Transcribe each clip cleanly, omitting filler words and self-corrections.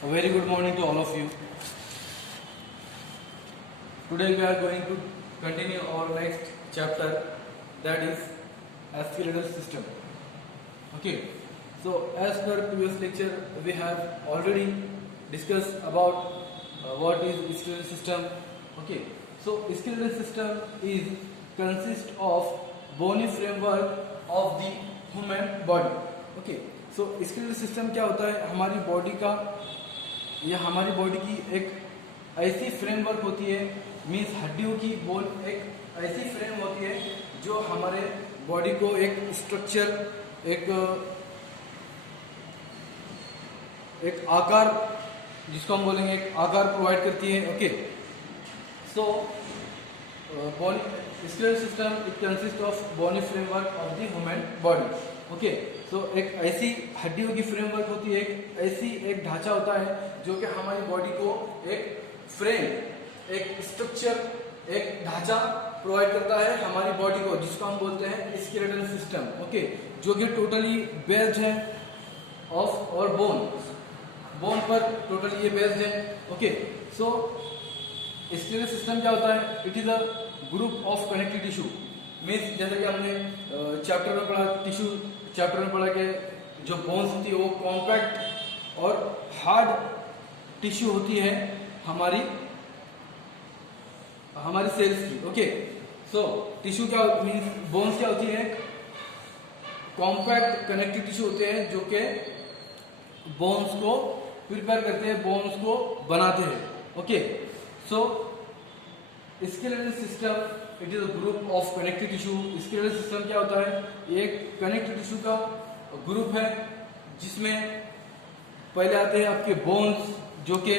A very good morning to all of you. Today we are going to continue our next chapter, that is skeletal system. Okay. So as per previous lecture we have already discussed about what is skeletal system. Okay. So skeletal system is consist of bony framework of the human body. Okay. So skeletal system क्या होता है? हमारी body का या हमारी body की एक ऐसी फ्रेमवर्क होती है, मीन्स हड्डियों की बोन एक ऐसी फ्रेम होती है जो हमारे बॉडी को एक स्ट्रक्चर, एक आकार, जिसको हम बोलेंगे एक आकार प्रोवाइड करती है. Okay. So bone skeletal system it consist of bony framework of the human body. Okay. So एक ऐसी हड्डियों की फ्रेमवर्क होती है, एक ढांचा होता है जो कि हमारी बॉडी को एक फ्रेम, एक स्ट्रक्चर, एक ढांचा प्रोवाइड करता है हमारी बॉडी को, जिसको हम बोलते हैं स्केलेटल सिस्टम. ओके. जो कि टोटली बेस्ड है ऑफ और बोन पर टोटली ये बेस्ड है. ओके. सो स्केलेटल सिस्टम क्या होता है? It is a group of connective tissue. Means जैसे कि हमने चैप्टर में पढ़ा, टिश्यू चैप्टर में पढ़ा कि जो बोन्स होती है वो कॉम्पैक्ट और हार्ड टिश्यू होती है हमारी सेल्स की. ओके. सो टिश्यू क्या मीन्स बोन्स क्या होती है? कॉम्पैक्ट कनेक्टिव टिश्यू होते हैं जो कि बोन्स को प्रिपेयर करते हैं, बोन्स को बनाते हैं. Okay. So skeletal system it is a group of connective tissue. Skeletal system क्या होता है? ये एक कनेक्टिव टिश्यू का ग्रुप है जिसमें पहले आते हैं आपके बोन्स जो कि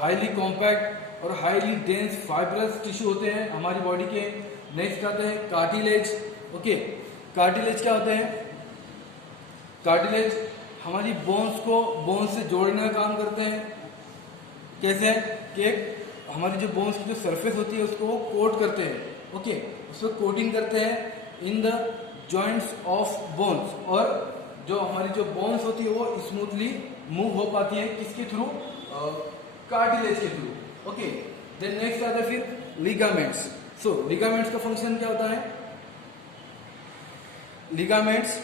हाईली कॉम्पैक्ट और हाईली डेंस फाइब्रस टिश्यू होते हैं हमारी बॉडी के. नेक्स्ट आते हैं कार्टिलेज. ओके. कार्टिलेज क्या होते हैं? कार्टिलेज हमारी बोन्स से जोड़ने का काम करते हैं. कैसे? कि हमारी जो बोन्स की जो सरफेस होती है उसको कोट करते हैं. ओके. उसको कोटिंग करते हैं in the joints of bones, और जो हमारी जो बोन्स होती है वो स्मूथली मूव हो पाती है किसके थ्रू? कार्टिलेज के थ्रू. ओके. देन नेक्स्ट आता है फिर लिगामेंट्स. सो लिगामेंट्स का फंक्शन क्या होता है? लिगामेंट्स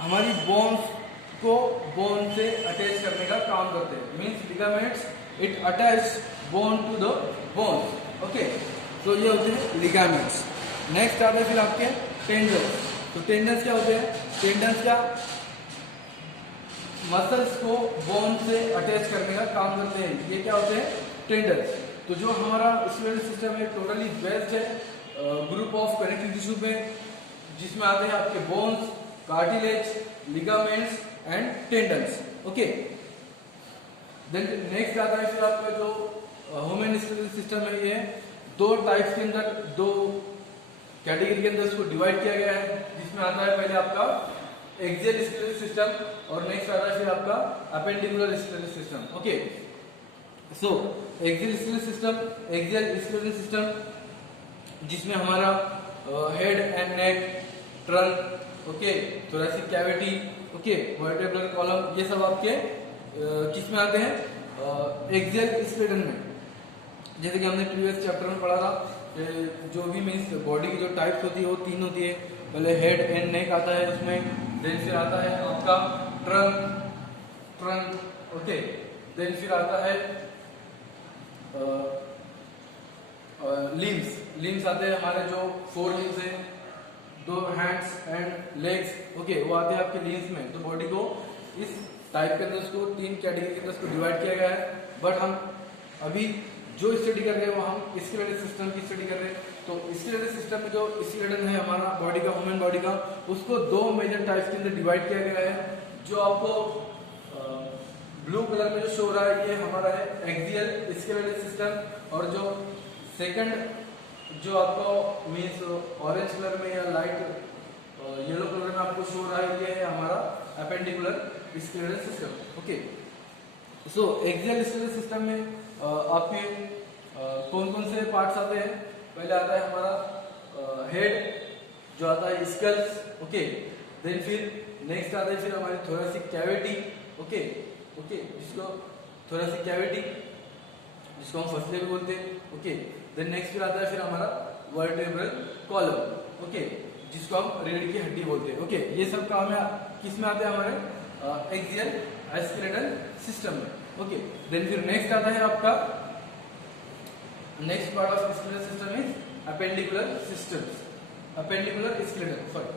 हमारी बोन्स को बोन से अटैच करने का काम करते हैं. Means ligaments it attach bone to the bones. Okay. तो ये होते हैं लिगामेंट्स. नेक्स्ट आते हैं फिर आपके टेंडन्स. तो टेंडन्स क्या होते हैं? टेंडन्स क्या मसल्स को बोन से अटैच करने का काम करते हैं. ये क्या होते हैं? टेंडन्स. तो जो हमारा स्केलेटल सिस्टम है टोटली बेस्ड है ग्रुप ऑफ कनेक्टिव टिश्यू पे, जिसमें आते हैं आपके bones, cartilage, ligaments and tendons. Okay. Then next आता है फिर आपका जो ह्यूमन स्केलेटल सिस्टम है, ये दो टाइप्स के अंदर, दो कैटेगरी के अंदर इसको डिवाइड किया गया है. जिसमें आता है पहले आपका एक्सियल स्केलेटल सिस्टम और नेक्स्ट आता है फिर आपका अपेंडिकुलर स्केलेटल सिस्टम. ओके. सो एक्सियल स्केलेटल सिस्टम जिसमें हमारा head and neck, trunk, okay, thoracic cavity, okay, vertebral column, ये सब आपके किसमें आते हैं? एक्सियल स्केलेटन में. जैसे कि हमने प्रीवियस चैप्टर में पढ़ा था, जो भी मीन्स बॉडी की जो टाइप्स होती है वो तीन होती है. पहले हेड एंड नेक आता है उसमें, देन फिर आता है आपका ट्रंक. ओके. देन फिर आता है लिम्स आते हैं हमारे, जो 4 लिम्स है, 2 हैंड्स एंड लेग्स. ओके. वो आते हैं आपके लिम्स में. तो बॉडी को इस टाइप के अंदर उसको 3 कैटेगरी के अंदर उसको डिवाइड किया गया है. बट हम अभी जो स्टडी कर रहे हैं वो हम स्केलेटल सिस्टम की स्टडी कर रहे हैं. तो स्केलेटल सिस्टम में जो स्केलेटन है हमारा बॉडी का, ह्यूमन बॉडी का, उसको 2 मेजर टाइप्स के अंदर डिवाइड किया गया है. जो आपको ब्लू कलर में जो शो हो रहा है ये हमारा है एक्सियल स्केलेटल सिस्टम, और जो सेकंड जो आपको मीन्स ऑरेंज कलर में या लाइट येलो कलर में आपको शो हो रहा है ये है हमारा अपेंडिकुलर स्केलेटल सिस्टम. ओके. सो एक्सियल स्केलेटल सिस्टम में आपके कौन कौन से पार्ट्स आते हैं? पहले आता है हमारा हेड, जो आता है स्कल्स. ओके. देन फिर नेक्स्ट आता है फिर हमारी थोरेसिक कैविटी. ओके. ओके, जिसको थोरेसिक कैविटी, जिसको हम फसले भी बोलते हैं। ओके, देन नेक्स्ट फिर आता है फिर हमारा वर्टेब्रल कॉलम, ओके, जिसको हम रीढ़ की हड्डी बोलते हैं। ओके, ये सब काम है किस में आते हैं हमारे एक्सियल स्केलेटल सिस्टम में। ओके, देन फिर नेक्स्ट आता है आपका next part of skeletal system is appendicular systems, appendicular skeletal, sorry.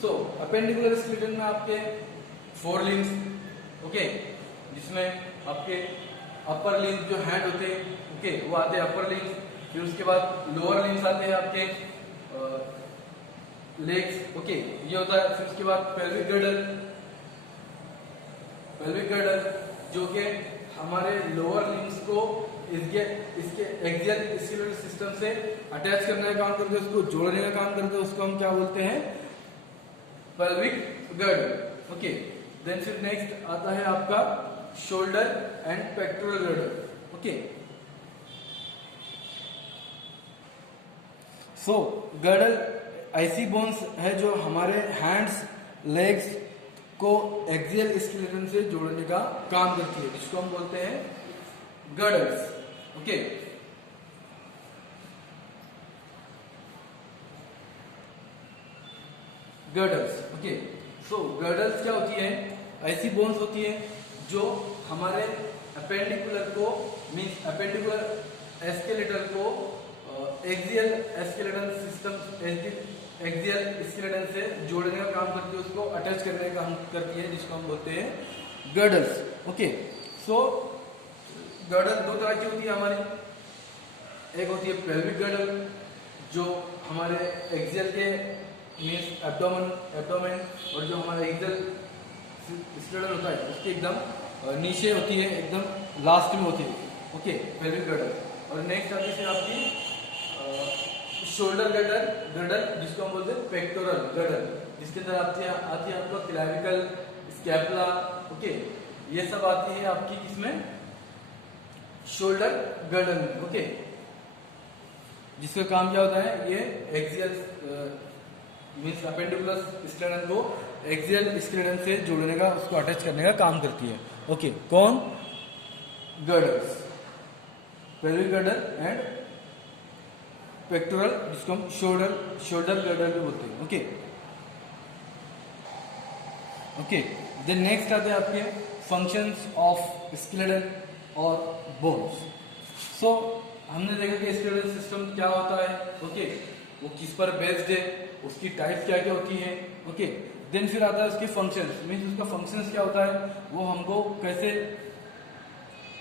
So appendicular skeletal में आपके 4 लिम्स, ओके, जिसमें आपके अपर लिम्स जो हैंड होते हैं, ओके, वो आते हैं अपर लिम्स। फिर उसके बाद लोअर लिम्स आते हैं आपके लेग्स, ओके, ये होता है। फिर उसके बाद पेल्विक गर्डर, पेल्विक गर्डर जो कि हमारे लोअर लिम्स को इसके एक्सियल स्केलेटल सिस्टम से अटैच करने का काम करते हैं, उसको जोड़ने का काम करते हैं, उसको हम क्या बोलते हैं, पेल्विक गर्डर। ओके, देन फिर नेक्स्ट आता है आपका shoulder and pectoral girder. Okay, so girder ऐसी बोन्स है जो हमारे हैंड्स लेग्स को एक्सियल स्केलेटन से जोड़ने का काम करती है, जिसको हम बोलते हैं गर्डर्स। Okay, girders. ओके, सो गर्डर्स क्या होती है, ऐसी बोन्स होती है जो हमारे अपेंडिकुलर को मींस अपेंडिकुलर स्केलेटन को axial skeleton system axial skeleton से जोड़ने का काम करती है, उसको अटैच करने का काम करती है, जिसको हम बोलते हैं गर्डर्स। ओके, सो गर्डर 2 तरह की होती है हमारी, एक होती है पेल्विक गर्डर जो हमारे एक्सियल के मींस एब्डोमेन और जो हमारा एक्सियल स्केलेटन होता है उसके एकदम नीचे होती है, एकदम लास्ट में होती है। Okay, pelvic girder. और नेक्स्ट आती है आपकी शोल्डर गर्डर जिसको हम बोलते हैं पेक्टोरल गर्डर, जिसके अंदर आती है आपका क्लैविकल, स्कैपुला। ओके, ये सब आती है आपकी किसमें, शोल्डर गर्डर में। ओके, जिसका काम क्या होता है, ये एक्सियल मींस अपेंडिकुलर स्केलेटन को एक्सियल स्केलेटन से जोड़ने का, उसको अटैच करने का काम करती है। ओके, कौन, girders, pelvic girder and pectoral, जिसको हम शोल्डर गर्डर भी बोलते हैं। ओके, ओके, देन नेक्स्ट आते हैं आपके फंक्शंस ऑफ स्केलेटन और बोन्स। सो हमने देखा कि स्केलेटल सिस्टम क्या होता है, ओके, वो किस पर बेस्ड है, उसकी टाइप क्या क्या होती है। ओके, देन फिर आता है उसके फंक्शंस, मींस उसका फंक्शंस क्या होता है, वो हमको कैसे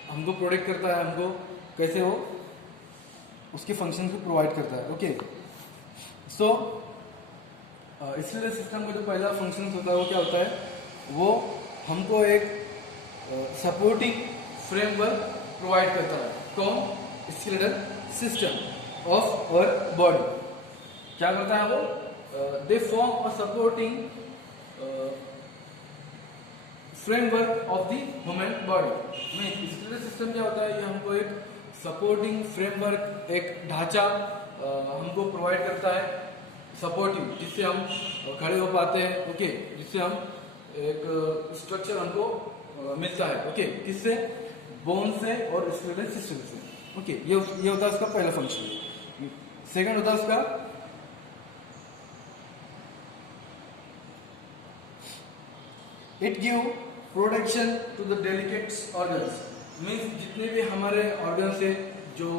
हमको प्रोटेक्ट करता है, हमको कैसे वो उसके फंक्शन को प्रोवाइड करता है। ओके, सो स्केलेटल सिस्टम का जो पहला फंक्शन होता है वो क्या होता है, वो हमको एक सपोर्टिंग फ्रेमवर्क प्रोवाइड करता है। कौन, skeletal system of our body क्या करता है वो, they form a supporting framework of the human body. में स्केलेटल सिस्टम क्या होता है, ये हमको एक सपोर्टिंग फ्रेमवर्क, एक ढांचा हमको प्रोवाइड करता है, सपोर्टिव, जिससे हम खड़े हो पाते हैं। ओके, जिससे हम एक स्ट्रक्चर हमको मिलता है। ओके, किससे, बोन से और स्केलेटल सिस्टम से। ओके, ये होता है उसका पहला फंक्शन। सेकंड होता है उसका it give protection to the delicate organs, means जितने भी हमारे ऑर्गन्स है जो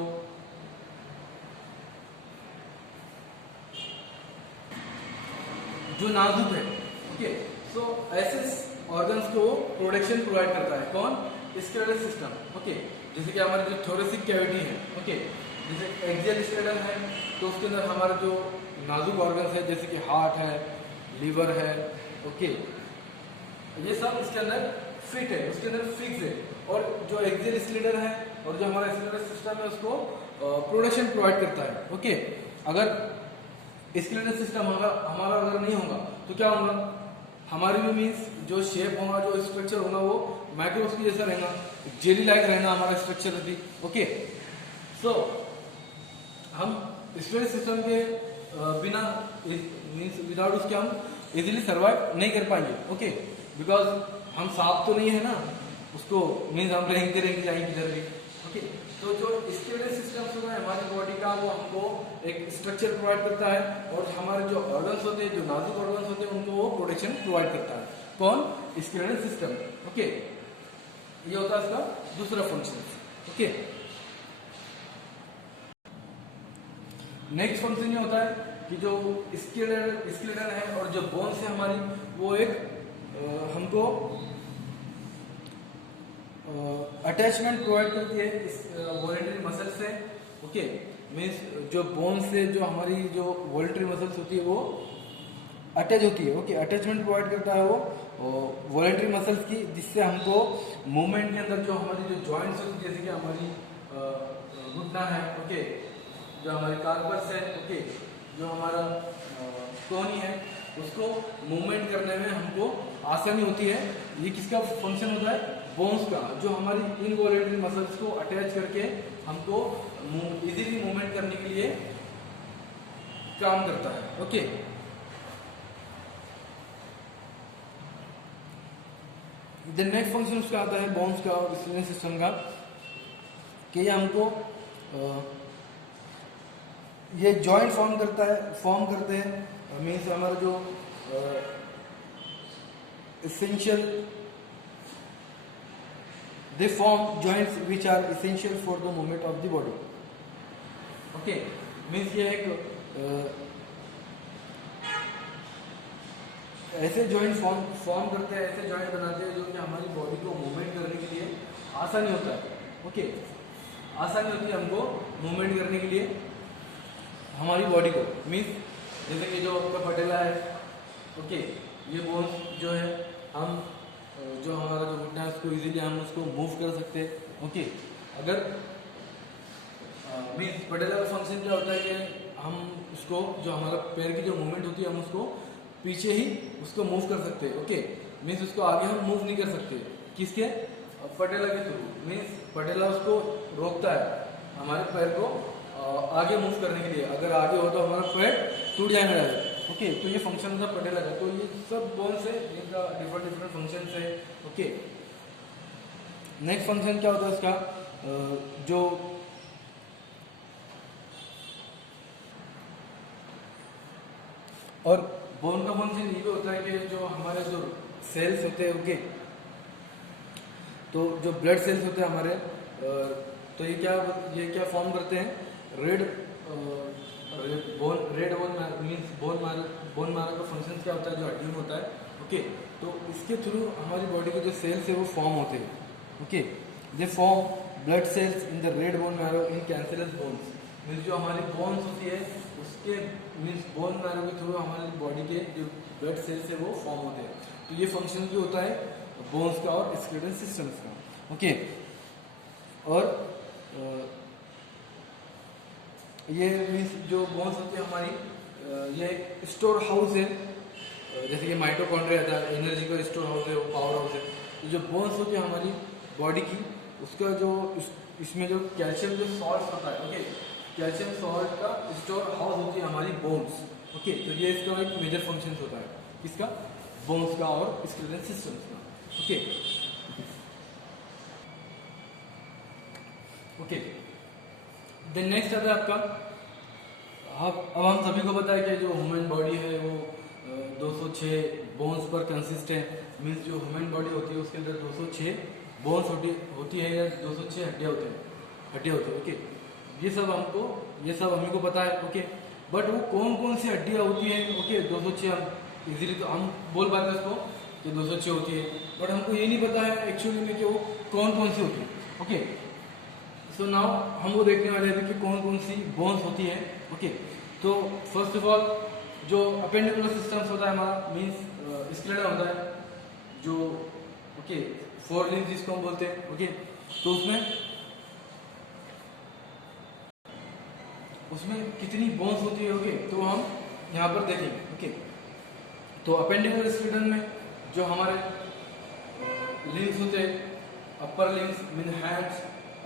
नाजुक है। ओके, सो ऐसे ऑर्गन्स को प्रोटेक्शन प्रोवाइड करता है। कौन, स्केलेटल सिस्टम। ओके, जैसे कि हमारे जो थोरेसिक कैविटी है, ओके, जैसे एक्सियल स्केलेटन है तो उसके अंदर हमारा जो नाजुक ऑर्गन्स है जैसे कि हार्ट है, लिवर है, ओके, ये सब इसके अंदर फिट है, उसके अंदर फिक्स है। और जो एक्सियल स्केलेटन है और जो हमारा स्केलेटल सिस्टम है उसको प्रोटेक्शन प्रोवाइड करता है। ओके, अगर स्केलेटल सिस्टम हमारा अगर नहीं होगा तो क्या होगा, हमारी भी मीन्स जो शेप होगा, जो स्ट्रक्चर होगा वो माइक्रोस्कोप की जैसा रहेगा, जेली लाइक रहना हमारा स्ट्रक्चर रहती। ओके, सो हम स्केलेटल सिस्टम के बिना मीन्स विदाउट उसके हम इजीली सर्वाइव नहीं कर पाएंगे। ओके, बिकॉज हम सांप तो नहीं है ना, उसको मीन्स हम रेंगते रेंगते जाएंगे किधर भी। ओके, तो जो स्केलेटल सिस्टम होता है हमारी बॉडी का, वो हमको एक स्ट्रक्चर प्रोवाइड करता है, और हमारे जो ऑर्गन्स होते हैं, जो नाजुक ऑर्गन्स होते हैं, उनको वो प्रोटेक्शन प्रोवाइड करता है। कौन? Skeletal system. ओके, ये होता है इसका दूसरा फंक्शन। ओके, नेक्स्ट फंक्शन ये होता है कि जो स्केलेटन है और जो बोन्स है हमारी, वो एक हमको अटैचमेंट प्रोवाइड करती है इस वॉलेंटरी मसल से। ओके, मीन्स जो बोन से जो हमारी जो वॉलेंटरी मसल्स होती है वो अटैच होती है। ओके, अटैचमेंट प्रोवाइड करता है वो वॉलेंटरी मसल्स की, जिससे हमको मूवमेंट के अंदर जो हमारी जो जॉइंट्स होती है, जैसे कि हमारी घुटना है, ओके, जो हमारे कार्पस है, ओके, जो हमारा कोहनी है, उसको मूवमेंट करने में हमको आसानी होती है। ये किसका फंक्शन होता है? बोन्स का, जो हमारी इनवॉलेंटरी मसल्स को अटैच करके हमको इजीली मूवमेंट करने के लिए काम करता है। ओके, देन नेक्स्ट फंक्शन उसका आता है बोन्स का और स्केलेटल सिस्टम का, कि ये हमको ये जॉइंट फॉर्म करते हैं। मीन्स हमारा जो essential, they form joints which are essential for the movement of the body. Okay, means ये एक ऐसे जॉइंट फॉर्म करते हैं, ऐसे जॉइंट बनाते हैं जो कि हमारी बॉडी को मूवमेंट करने के लिए आसानी होता है। ओके, आसानी होती है हमको मूवमेंट करने के लिए हमारी बॉडी को। मीन्स जैसे कि जो आपका पटेला है, ओके, ये बोन्स जो है, हम जो हमारा जो घुटना है उसको इजीली हम उसको मूव कर सकते हैं। ओके, अगर मीन्स पटेला का फंक्शन क्या होता है कि हम उसको, जो हमारा पैर की जो मूवमेंट होती है, हम उसको पीछे ही उसको मूव कर सकते हैं। ओके, मीन्स उसको आगे हम मूव नहीं कर सकते। किसके? पटेला के थ्रू। मीन्स पटेला उसको रोकता है हमारे पैर को आगे मूव करने के लिए। अगर आगे हो तो हमारा पैर टूट जाने लगा है। ओके, तो ये फंक्शन होता है पटेला का। तो ये सब बोन्स है जिनका डिफरेंट फंक्शन है। ओके, नेक्स्ट फंक्शन क्या होता है इसका? जो और बोन का फंक्शन ये भी होता है कि जो हमारे जो सेल्स होते हैं, ओके, तो जो ब्लड सेल्स होते हैं हमारे, तो ये क्या फॉर्म करते हैं? Red bone means bone marrow का फंक्शन क्या होता है? जो हड्डी में होता है। ओके, तो इसके थ्रू हमारी बॉडी के जो सेल्स है वो फॉर्म होते हैं। Okay, they form blood cells in the red bone marrow in cancerous bones. Means जो हमारी बोन्स होती है उसके मीन्स बोन मैरो के थ्रू हमारी बॉडी के जो ब्लड सेल्स है वो फॉर्म होते हैं। तो ये फंक्शन भी होता है बोन्स का और स्केलेटल सिस्टम्स का। ओके, और ये मीन्स जो बोन्स होती है हमारी, ये एक स्टोर हाउस है। जैसे कि माइटोकॉन्ड्रिया था, एनर्जी का स्टोर हाउस है, वो पावर हाउस है। तो जो बोन्स होती है हमारी बॉडी की, उसका जो इसमें जो कैल्शियम जो सॉल्ट होता है, ओके, कैल्शियम सॉल्ट का स्टोर हाउस होती है हमारी बोन्स। ओके, तो ये इसका एक मेजर फंक्शन होता है, किसका? बोन्स का और स्केलेटल सिस्टम्स का। ओके, ओके, देन नेक्स्ट आता है आपका, अब हम सभी को पता है कि जो ह्यूमन बॉडी है वो 206 बोन्स पर कंसिस्ट है। मीन्स जो ह्यूमन बॉडी होती है उसके अंदर 206 बोन्स होती है या 206 हड्डियाँ होती है। ओके, ये सब हमको पता है। ओके, बट वो कौन कौन सी हड्डियाँ होती है? ओके, 206 हम इजीली तो हम बोल पाते हैं उसको कि 206 होती है, बट हमको ये नहीं पता है एक्चुअली में कि वो कौन कौन सी होती है। ओके, सो नाउ हम वो देखने वाले हैं कि कौन कौन सी बोन्स होती है। ओके, तो फर्स्ट ऑफ ऑल जो अपेंडिकुलर सिस्टम्स होता है हमारा, मीन्स स्केलेटन होता है जो, ओके, 4 लिम्स जिसको हम बोलते हैं। ओके, तो उसमें कितनी बोन्स होती है? ओके, तो हम यहाँ पर देखेंगे। ओके, तो अपेंडिकुलर स्केलेटन में जो हमारे लिम्स होते हैं, upper limbs mean hands,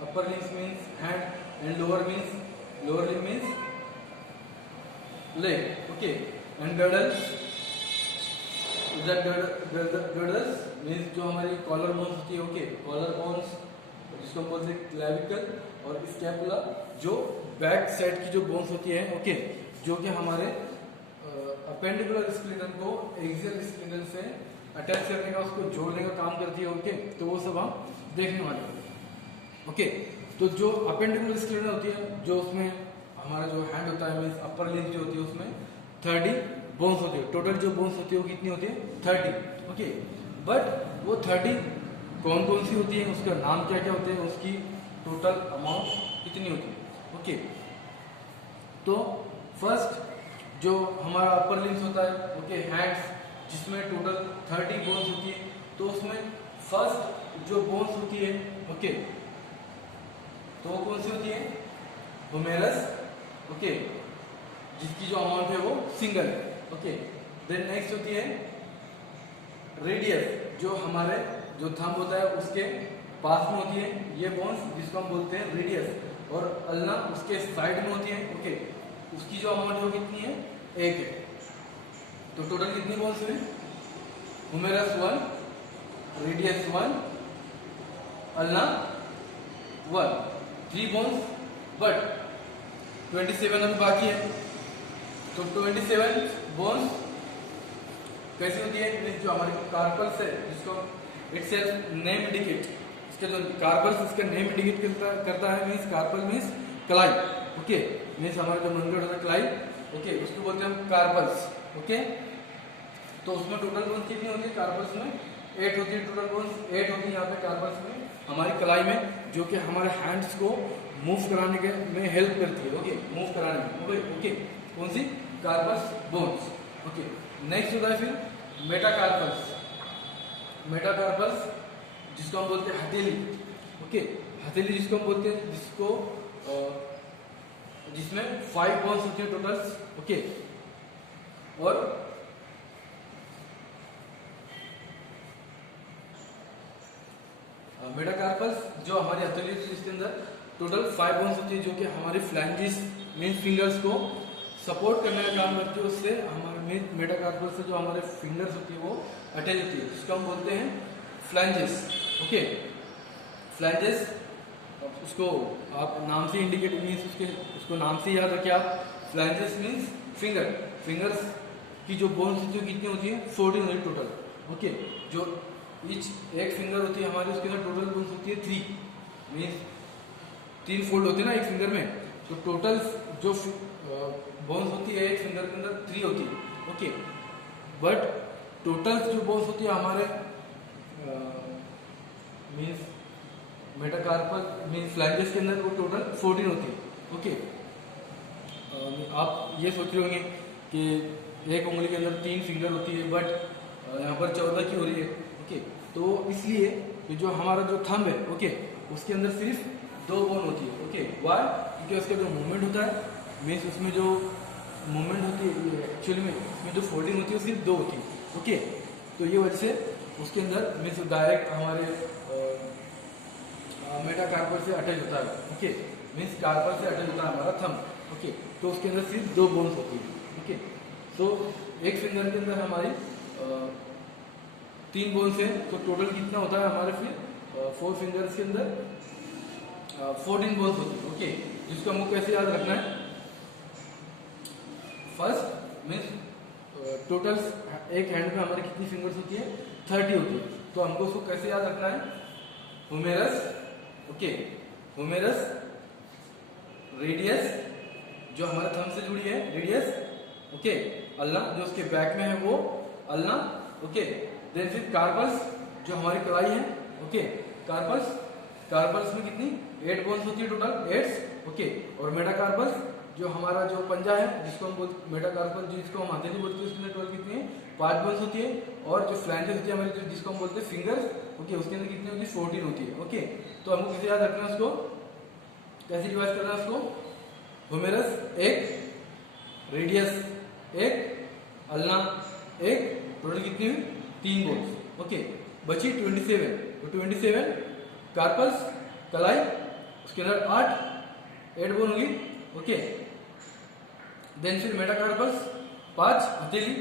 upper limbs means hand, and lower limb means leg. Okay, and गिrdle इधर गर्डर्स मीन्स जो हमारी कॉलर बोन्स होती है, ओके, कॉलर बोन्स जिसको हम बोलते हैं क्लेविकल, और स्कैपुला जो बैक साइड की जो बोन्स होती है, ओके, जो कि हमारे अपेंडिकुलर स्केलेटन को एक्सियल स्केलेटन से अटैच करने का, उसको जोड़ने का काम करती है, ओके। तो वो सब हम देखने वाले हैं, ओके। तो जो अपेंडिकुलर स्केलेटन होती है, जो उसमें हमारा जो हैंड होता है मीन्स अपर लिम्ब जो होती है, उसमें 30 बोन्स होती है। टोटल जो बोन्स होती है वो कितनी होती है? 30, ओके। बट वो 30 कौन कौन सी होती है, उसका नाम क्या क्या होते हैं, उसकी टोटल अमाउंट कितनी होती है, ओके। तो फर्स्ट जो हमारा अपर लिम्स होता है, ओके, हैंड्स, जिसमें टोटल 30 बोन्स होती है। तो उसमें फर्स्ट जो बोन्स होती है, ओके, तो वो कौन सी होती है? हुमेरस, ओके, जिसकी जो अमाउंट है वो सिंगल है, ओके। देन नेक्स्ट होती है रेडियस, जो हमारे जो थंब होता है उसके पास में होती है ये बोन्स, जिसको हम बोलते हैं रेडियस, और अल्ना उसके साइड में होती है, ओके। उसकी जो अमाउंट है वो कितनी है? 1 है। तो टोटल कितनी बोन्स हुई? हुमेरस 1, रेडियस 1, अल्ना 1, 3 बोन्स, बट 27 अभी बाकी है। तो 27 बोन्स कैसी होती है? जो हमारे कार्पल्स है, जिसको इटसेल्फ नेम इंडिकेट, इसका जो कार्पल्स इसका नेम इंडिकेट करता है, मींस कार्पल मींस क्लाई, ओके, मींस हमारा जो मनगढ़ होता है क्लाई, ओके, उसको बोलते हैं हम कार्पल्स, ओके। तो उसमें टोटल बोन्स कितनी होती है? कार्पल्स में 8 होती है, टोटल बोन्स 8 होती है यहाँ पे कार्पल्स में, हमारी कलाई में, जो कि हमारे हैंड्स को मूव कराने के में हेल्प करती है, ओके, मूव कराने में, ओके। कौन सी? Carpus bones, okay. नेक्स्ट होता है फिर मेटाकार्पल्स, मेटाकार्पल्स जिसको हम बोलते हैं हथेली, ओके, हथेली जिसको हम बोलते हैं, जिसको जिसमें 5 बोन्स होती है टोटल, ओके। और मेटाकार्पल्स जो हमारी हथेली होती है, इसके अंदर टोटल 5 बोन्स होती है, जो कि हमारी फ्लैंजेस मीन फिंगर्स को सपोर्ट करने का काम करती है। उससे हमारे मेटाकार्पल से जो हमारे फिंगर्स होती है वो अटैच होती है, जिसको हम बोलते हैं फ्लैंजेस, ओके। फ्लैंजेस उसको आप नाम से इंडिकेट मीन्स उसको नाम से याद रखिए आप। फ्लैंजेस मीन्स फिंगर्स की जो बोन्स होती है कितनी होती है? 14 होती है टोटल, ओके। जो एक फिंगर होती है हमारी, उसके अंदर टोटल बोन्स होती है 3, मीन्स 3 फोल्ड होते हैं ना एक फिंगर में। तो टोटल जो बोन्स होती है एक फिंगर के अंदर 3 होती है, ओके। बट टोटल जो बोन्स होती है हमारे मीन्स मेटाकार्पल मीन्स फ्लैंजेस के अंदर वो टोटल 14 होती है, ओके। आप ये सोच रहे होंगे कि एक उंगली के अंदर 3 फिंगर होती है, बट यहाँ पर 14 की हो रही है, ओके। तो इसलिए कि जो हमारा जो थंब है, ओके, उसके अंदर सिर्फ 2 बोन होती है, ओके। वाई? क्योंकि उसका जो मूवमेंट होता है मीन्स उसमें जो मूवमेंट होती है एक्चुअली में उसमें जो फोल्डिंग होती है सिर्फ 2 होती है, ओके। तो ये वजह से उसके अंदर मीन्स डायरेक्ट हमारे मेटाकार्पल से अटैच होता है, ओके, मीन्स कार्पल से अटैच होता है हमारा थंब, ओके। तो उसके अंदर सिर्फ 2 बोन्स होती है, ओके। तो एक फिंगर के अंदर हमारी 3 बोन्स है, तो टोटल कितना होता है हमारे फिर 4 फिंगर्स के अंदर 14 बोन्स होती है, ओके। जिसको हमको कैसे याद रखना है? फर्स्ट मीन्स टोटल एक हैंड में हमारी कितनी फिंगर्स होती है? 30 होती है। तो हमको उसको कैसे याद रखना है? हुमेरस, ओके, हुमेरस, रेडियस जो हमारे थंब से जुड़ी है रेडियस, ओके, अल्ना जो उसके बैक में है वो अल्ना, ओके। देन फिर कार्पल्स जो हमारी कलाई है, ओके, कार्पल्स में कितनी? 8 बोन्स होती है टोटल, 8, ओके। और मेटाकार्पल्स जो हमारा जो पंजा है, जिसको हम बोलते मेटाकार्पल, जिसको हम हथेली बोलते हैं, उसके अंदर टोटल कितनी है? 5 बोन्स होती है। और जो फ्लैंजेस होती है हमारी, जिसको हम बोलते हैं फिंगर्स, ओके, उसके अंदर कितनी होती है? 14 होती है, ओके। तो हमको कैसे याद रखना है उसको? कैसे डिवाइड करना है उसको? हुमेरस 1, रेडियस 1, अल्ना 1, टोटल कितनी हुई? 3 बोन्स, ओके। बची 27, तो 27 कार्पल्स कलाई, उसके अंदर 8 बोन होगी, ओके। देन फिर मेटाकार्पल्स 5 हथेली,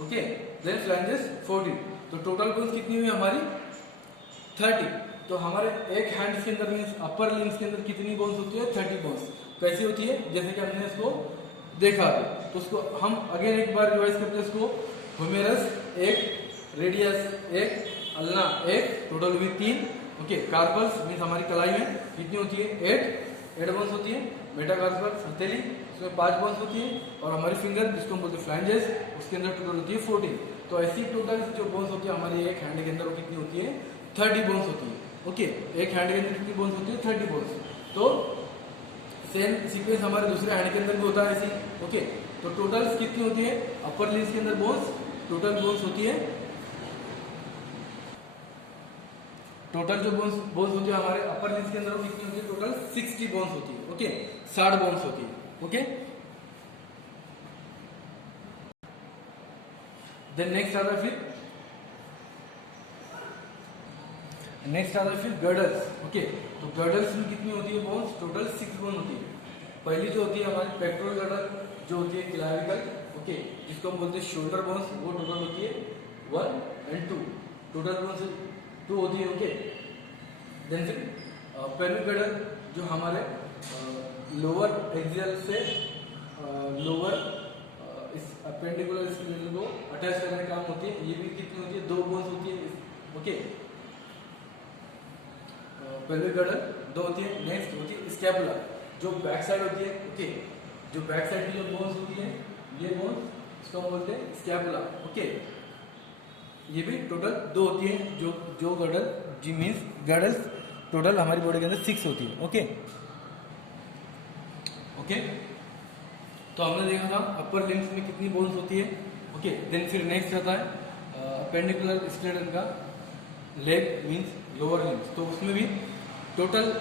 ओके। Then flanges 14। तो टोटल बोन्स कितनी हुई हमारी 30। तो हमारे एक हैंड के अंदर मीन्स अपर लिम्स के अंदर कितनी बोन्स होती है 30 बोन्स। कैसी होती है जैसे कि हमने इसको देखा अभी, तो उसको हम अगेन एक बार रिवाइज करते हैं इसको। ह्यूमेरस 1, रेडियस 1, अल्ना 1, टोटल हुई 3। ओके, कार्पल्स मीन्स हमारी कलाई में कितनी होती है 8 बोन्स होती है। मेटाकार्पल्स हथेली उसमें 5 बोन्स होती है, और हमारी फिंगर जिसको हम बोलते हैं फ्लैंजेस उसके अंदर टोटल होती है 14। तो ऐसी टोटल जो बोन्स होती है हमारी एक हैंड के अंदर वो कितनी होती है 30 बोन्स होती है। ओके, एक हैंड के अंदर कितनी बोन्स होती है 30 बोन्स। तो सेम सीक्वेंस हमारे दूसरे हैंड के अंदर भी होता है ऐसी। ओके, तो टोटल कितनी होती है अपर लिम्स के अंदर बोन्स, टोटल बोन्स होती है, टोटल जो बोन्स होती है हमारे अपर लिम्स के अंदर वो कितनी होती है टोटल 60 बोन्स होती है। ओके, 60 बोन्स होती है। ओके, देन नेक्स्ट आता है फिर गर्डल्स। ओके, तो गर्डल्स में कितनी होती है बोन्स, टोटल 6 बोन होती है। पहली जो होती है हमारी पेक्टोरल गर्डल जो होती है क्लाविकल, ओके, जिसको हम बोलते हैं शोल्डर बोन्स, वो टोटल होती है 1 और 2, टोटल बोन्स 2 होती है। ओके, देन फिर पेल्विक गर्डल जो हमारे लोअर एक्सियल से लोअर इस अपेंडिकुलर स्केलेटन को अटैच करने का काम होती है। ये भी कितनी होती है 2 बोन्स होती है। ओके, पेल्विक गर्डल 2 होती है। नेक्स्ट होती है स्कैपुला जो बैक साइड होती है। ओके, जो बैक साइड की जो बोन्स होती है ये बोन्स इसको हम बोलते हैं स्कैपुला। ओके, ये भी टोटल 2 होती है। जो गर्डल जी मीन्स गर्डल्स टोटल हमारी बॉडी के अंदर 6 होती है। ओके, तो हमने देखा था अपर लिम्स में कितनी बोन्स होती है। ओके, देन फिर नेक्स्ट आता है अपेंडिकुलर स्केलेटन का लेग मीन्स लोअर लिम्स, तो उसमें भी टोटल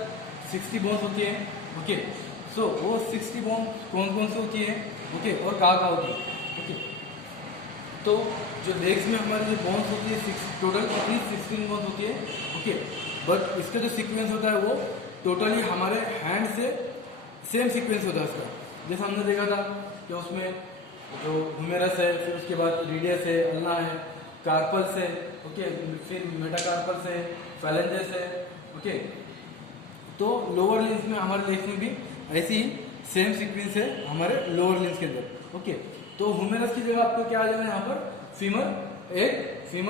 60 बोन्स होती है। ओके, सो वो 60 बोन्स कौन कौन सी होती है, ओके, और कहाँ होती है। ओके, तो जो लेग्स में हमारी जो बोन्स होती है टोटल कितनी 16 बोन्स होती है। ओके, बट इसका जो सीक्वेंस होता है वो टोटली हमारे हैंड से सेम सीक्वेंस होता है उसका। जैसे हमने देखा था कि उसमें जो ह्यूमेरस है, फिर उसके बाद रेडियस है, अल्ना है, कार्पल्स है, ओके, फिर मेटाकार्पल्स है, फैलेंजेस है। ओके, तो लोअर लिम्स में हमारे लेग्स में भी ऐसी ही सेम सीक्वेंस है हमारे लोअर लिम्स के अंदर। ओके, तो ह्यूमेरस की जगह आपको क्या आ जाना है यहाँ पर फीमर एक, फिर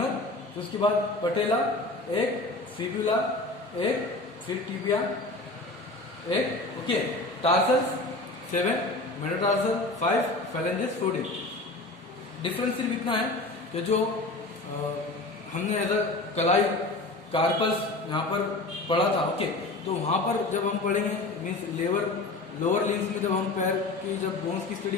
उसके बाद पटेला एक, फिब्युला एक, फिर टिबिया एक। Okay, tarsals 7, metatarsal 5, phalanges 14। Difference सिर्फ इतना है कि जो हमने एज अ कलाई कार्पल्स यहाँ पर पढ़ा था। ओके, तो वहाँ पर जब हम पढ़ेंगे मीन्स लोअर लिम्स में जब हम पैर की जब बोन्स की स्टडी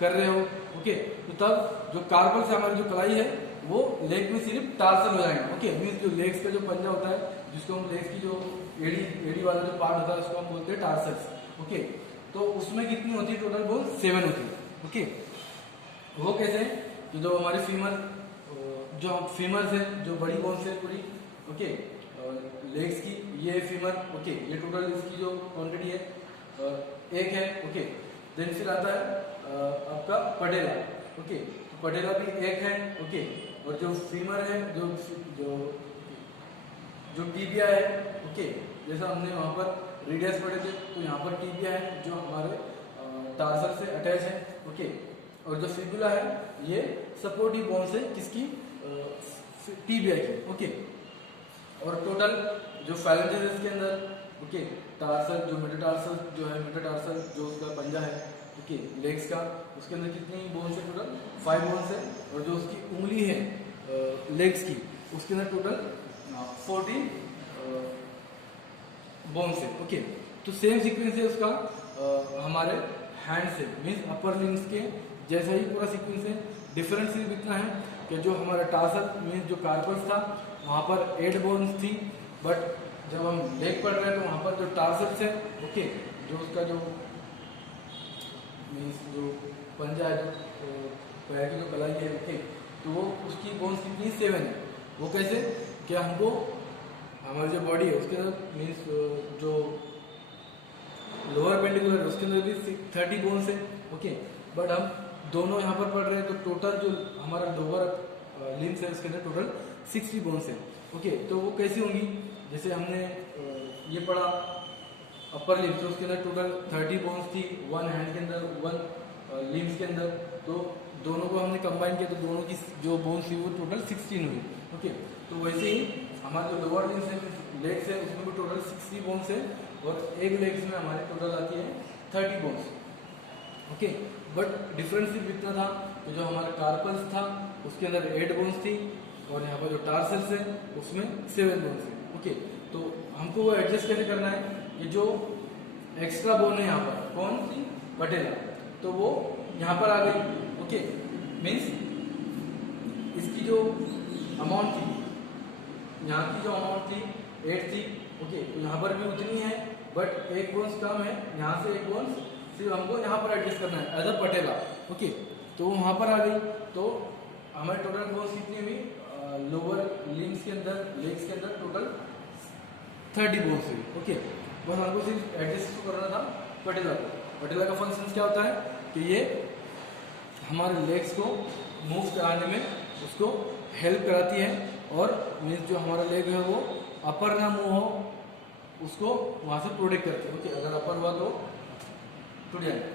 कर रहे हो, ओके, तो तब जो कार्पल्स हमारी जो कलाई है वो लेग में सिर्फ टार्सल हो जाएंगे। ओके, मीन्स जो लेग्स का जो पंजा होता है जिसको हम लेग्स की जो एडी वाला जो पार्ट होता है उसको हम बोलते हैं टार्सल्स। ओके, तो उसमें कितनी होती है टोटल बोन 7 होती है। ओके, वो कैसे है तो जो हमारी फीमर्स है जो बड़ी बोन्स है पूरी। ओके, लेग्स की ये फीमर। ओके, ये टोटल इसकी जो क्वांटिटी है 1 है। ओके, देन फिर आता है आपका पटेला। ओके, तो पटेला भी 1 है। ओके, और जो फीमर है जो टीबिया है। ओके, जैसा हमने वहाँ पर रेडियस पढ़े थे तो यहाँ पर टीबिया है जो हमारे टार्सल से अटैच है। ओके, और जो फिबुला है ये सपोर्टिव बोन्स है किसकी टीबिया की। ओके, और टोटल जो फैलेंजेस है इसके अंदर। ओके, टार्सल जो मेटाटार्सल जो उसका पंजा है। ओके, लेग्स का उसके अंदर कितनी बोन्स है टोटल 5 बोन्स है, और जो उसकी उंगली है लेग्स की उसके अंदर टोटल 14 बोन्स है। ओके, तो सेम सीक्वेंस है उसका हमारे हैंड से मीन्स अपर लिम्स के जैसा ही पूरा सीक्वेंस है। डिफरेंस सिर्फ इतना है कि जो हमारा टार्सल मीन्स जो कार्पल्स था वहाँ पर 8 बोन्स थी, बट जब हम लेग पढ़ रहे हैं तो वहाँ पर जो टार्सल्स है। ओके, जो उसका जो मीन्स जो पंजा है जो पैर की जो कलाई है। ओके, तो वो उसकी बोन्स कितनी 7 है। वो कैसे क्या हमको हमारी जो बॉडी है उसके अंदर मीन्स जो लोअर पेंडिकुलर उसके अंदर भी 30 बोन्स है। ओके, बट हम दोनों यहाँ पर पढ़ रहे हैं तो टोटल जो हमारा लोअर लिम्स है उसके अंदर टोटल 60 बोन्स है। ओके, तो वो कैसी होंगी, जैसे हमने ये पढ़ा अपर लिम्स, तो उसके अंदर टोटल 30 बोन्स थी, वन हैंड के अंदर, वन लिम्स के अंदर, तो दोनों को हमने कंबाइन किया तो दोनों की जो बोन्स थी वो टोटल 16 हुई। ओके, तो वैसे ही हमारे जो लोअर लिम्स है, लेग्स है, उसमें भी टोटल 60 बोन्स है, और एक लेग्स में हमारे टोटल आती है 30 बोन्स। ओके, बट डिफरेंस सिर्फ इतना था कि जो हमारा कार्पल्स था उसके अंदर 8 बोन्स थी, और यहाँ पर जो टार्सल्स है उसमें 7 बोन्स है। ओके, तो हमको वो एडजस्ट कैसे करना है, ये जो एक्स्ट्रा बोन है यहाँ पर कौन सी, पटेला, तो वो यहाँ पर आ गई। ओके, मीन्स इसकी जो अमाउंट थी, यहाँ की जो अमाउंट थी 8 थी। ओके, तो यहाँ पर भी उतनी है, बट एक बोन्स कम है, यहाँ से एक बोन्स सिर्फ हमको यहाँ पर एडजस्ट करना है एज अ पटेला। ओके, तो वहाँ पर आ गई, तो हमारे टोटल बोन्स कितनी हुई, लोअर लिम्स के अंदर, लेग्स के अंदर टोटल 30 बोन्स हुई। ओके, बस हमको सिर्फ एडजस्ट करना था पटेला को। पटेला का फंक्शन क्या होता है कि ये हमारे लेग्स को मूव कराने में उसको हेल्प कराती है, और मीन्स जो हमारा लेग है वो अपर ना मूव हो उसको वहाँ से प्रोटेक्ट करती है। ओके, अगर अपर हुआ तो टूट जाएगा।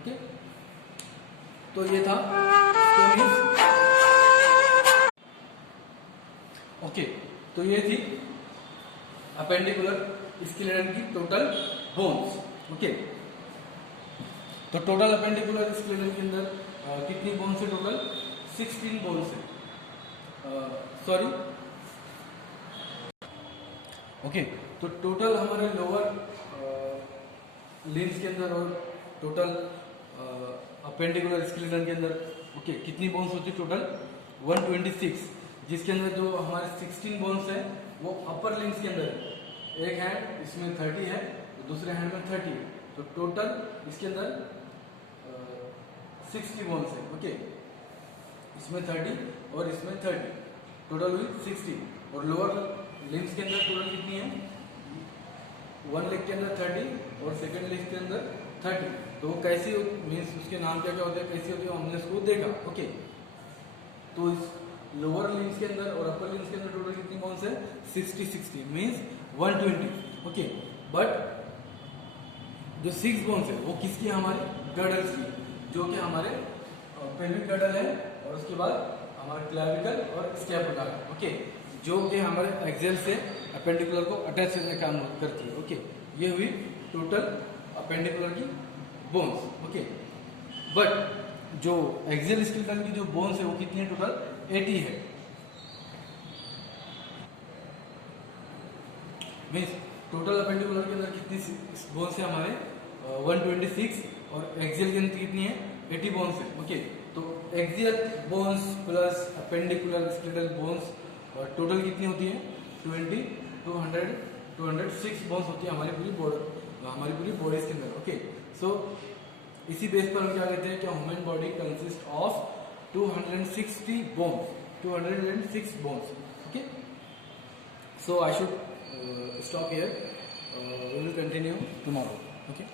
ओके, तो ये था ओके, तो ये थी अपेंडिकुलर स्केलेटन की टोटल बोन्स। ओके, तो टोटल अपेंडिकुलर स्केलेटन के अंदर कितनी बोन्स है, टोटल 16 बोन्स है, सॉरी। ओके, तो टोटल हमारे लोअर लिम्स के अंदर और टोटल अपेंडिकुलर स्केलेटन के अंदर ओके कितनी बोन्स होती है, टोटल 126, जिसके अंदर जो हमारे 16 बोन्स है वो अपर लिम्स के अंदर है। एक हैंड इसमें 30 है, दूसरे हैंड में 30 है, तो टोटल इसके अंदर 60 बोन्स है। ओके, इसमें 30 और इसमें 30, टोटल हुई 60। और लोअर लिम्स के अंदर टोटल कितनी है, वन लेग के अंदर 30 और सेकंड लेग के अंदर 30। तो वो कैसी मीन्स उसके नाम क्या क्या होते हैं, कैसी होती है, हमने उसको देखा। ओके, तो इस लोअर लिम्स के अंदर और अपर लिम्स के अंदर टोटल कितनी बोन्स है, 60 मीन्स 120। ओके, बट जो 6 बोन्स है वो किसकी है, हमारे गडल्स की, जो कि हमारे पेल्विक गडल है, और उसके बाद हमारे क्लैविकल और स्कैपुला है। ओके, जो कि हमारे एक्सेल से अपेंडिकुलर को अटैच करने का काम करती है। ओके, ये हुई टोटल अपेंडिकुलर की बोन्स। ओके, बट जो एक्सेल स्केलेटन की जो बोन्स है वो कितनी है, टोटल 80 है। मीन्स टोटल अपेंडिकुलर के अंदर कितनी बोन्स है, हमारे 126, और एक्सियल के अंदर कितनी है, 80 बोन्स है। ओके, तो axial bones plus appendicular skeletal bones total कितनी होती है, 206 बोन्स होती है हमारी पूरी बॉडीज के अंदर। ओके, सो इसी बेस पर हम क्या कहते हैं कि human body consist of 260 bones, 206 bones. Okay, so I should stop here. We will continue tomorrow. Okay.